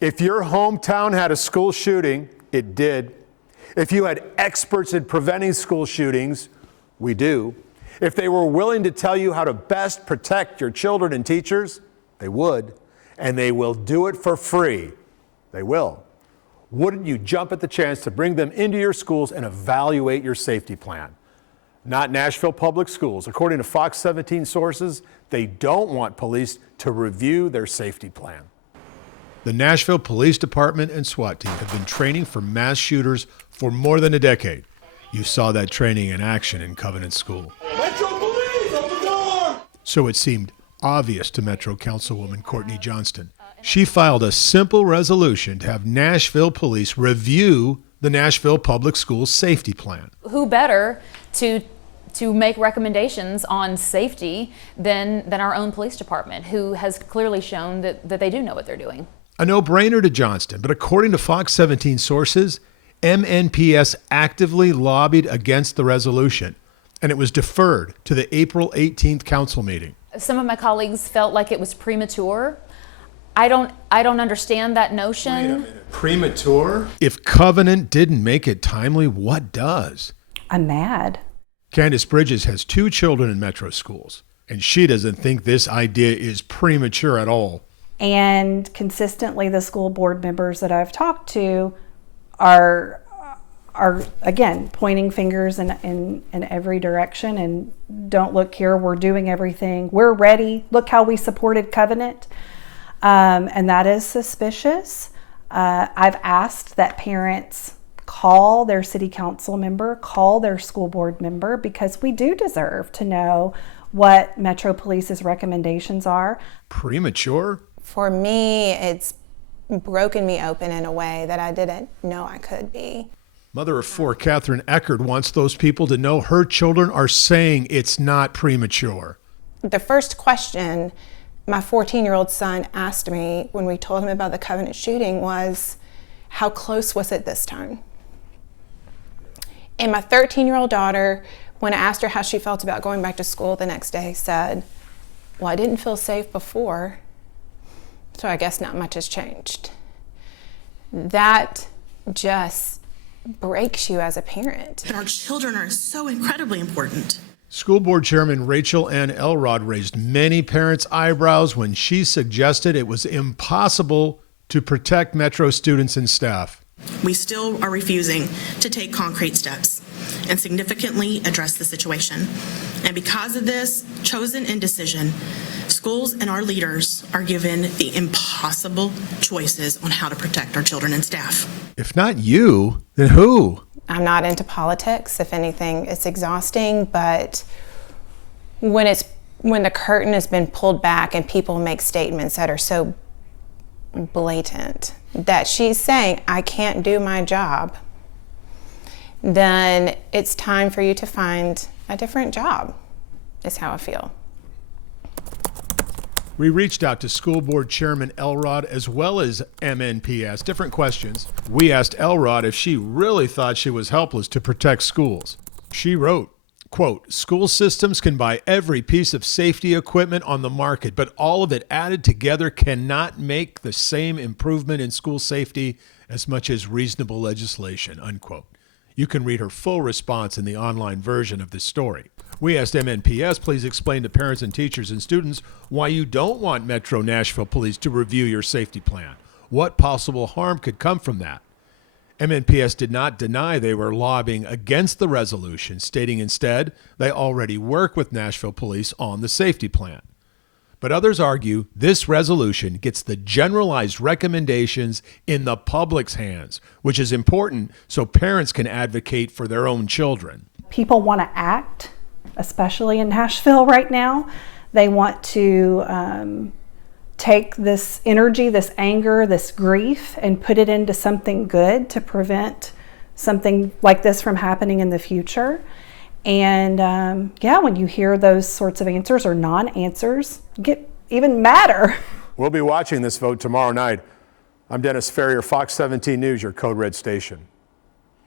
If your hometown had a school shooting, it did. If you had experts in preventing school shootings, we do. If they were willing to tell you how to best protect your children and teachers, they would. And they will do it for free. They will. Wouldn't you jump at the chance to bring them into your schools and evaluate your safety plan? Not Nashville Public Schools. According to Fox 17 sources, they don't want police to review their safety plan. The Nashville Police Department and SWAT team have been training for mass shooters for more than a decade. You saw that training in action in Covenant School. Metro Police, open the door! So it seemed obvious to Metro Councilwoman Courtney Johnston. She filed a simple resolution to have Nashville Police review the Nashville Public Schools safety plan. Who better to make recommendations on safety than our own police department, who has clearly shown that they do know what they're doing. A no-brainer to Johnston, but according to Fox 17 sources, MNPS actively lobbied against the resolution, and it was deferred to the April 18th council meeting. Some of my colleagues felt like it was premature. I don't understand that notion. Wait a minute. Premature? If Covenant didn't make it timely, what does? I'm mad. Candace Bridges has 2 children in Metro schools, and she doesn't think this idea is premature at all. And consistently, the school board members that I've talked to are again pointing fingers in every direction, and don't look here, we're doing everything, we're ready, look how we supported Covenant, and that is suspicious. I've asked that parents call their city council member, call their school board member, because we do deserve to know what Metro Police's recommendations are. Premature? For me, it's broken me open in a way that I didn't know I could be. Mother of 4, Catherine Eckert, wants those people to know her children are saying it's not premature. The first question my 14-year-old son asked me when we told him about the Covenant shooting was, how close was it this time? And my 13-year-old daughter, when I asked her how she felt about going back to school the next day, said, well, I didn't feel safe before, so I guess not much has changed. That just breaks you as a parent. Our children are so incredibly important. School Board Chairman Rachel Ann Elrod raised many parents' eyebrows when she suggested it was impossible to protect Metro students and staff. We still are refusing to take concrete steps and significantly address the situation. And because of this chosen indecision, schools and our leaders are given the impossible choices on how to protect our children and staff. If not you, then who? I'm not into politics. If anything, it's exhausting, but when the curtain has been pulled back and people make statements that are so blatant that she's saying, I can't do my job, then it's time for you to find a different job, is how I feel. We reached out to School Board Chairman Elrod as well as MNPS. Different questions. We asked Elrod if she really thought she was helpless to protect schools. She wrote, quote, school systems can buy every piece of safety equipment on the market, but all of it added together cannot make the same improvement in school safety as much as reasonable legislation, unquote. You can read her full response in the online version of this story. We asked MNPS, please explain to parents and teachers and students why you don't want Metro Nashville Police to review your safety plan. What possible harm could come from that? MNPS did not deny they were lobbying against the resolution, stating instead they already work with Nashville Police on the safety plan. But others argue this resolution gets the generalized recommendations in the public's hands, which is important so parents can advocate for their own children. People want to act, especially in Nashville right now. They want to take this energy, this anger, this grief, and put it into something good to prevent something like this from happening in the future. And when you hear those sorts of answers or non-answers, get even madder. We'll be watching this vote tomorrow night. I'm Dennis Ferrier, Fox 17 News, your Code Red station.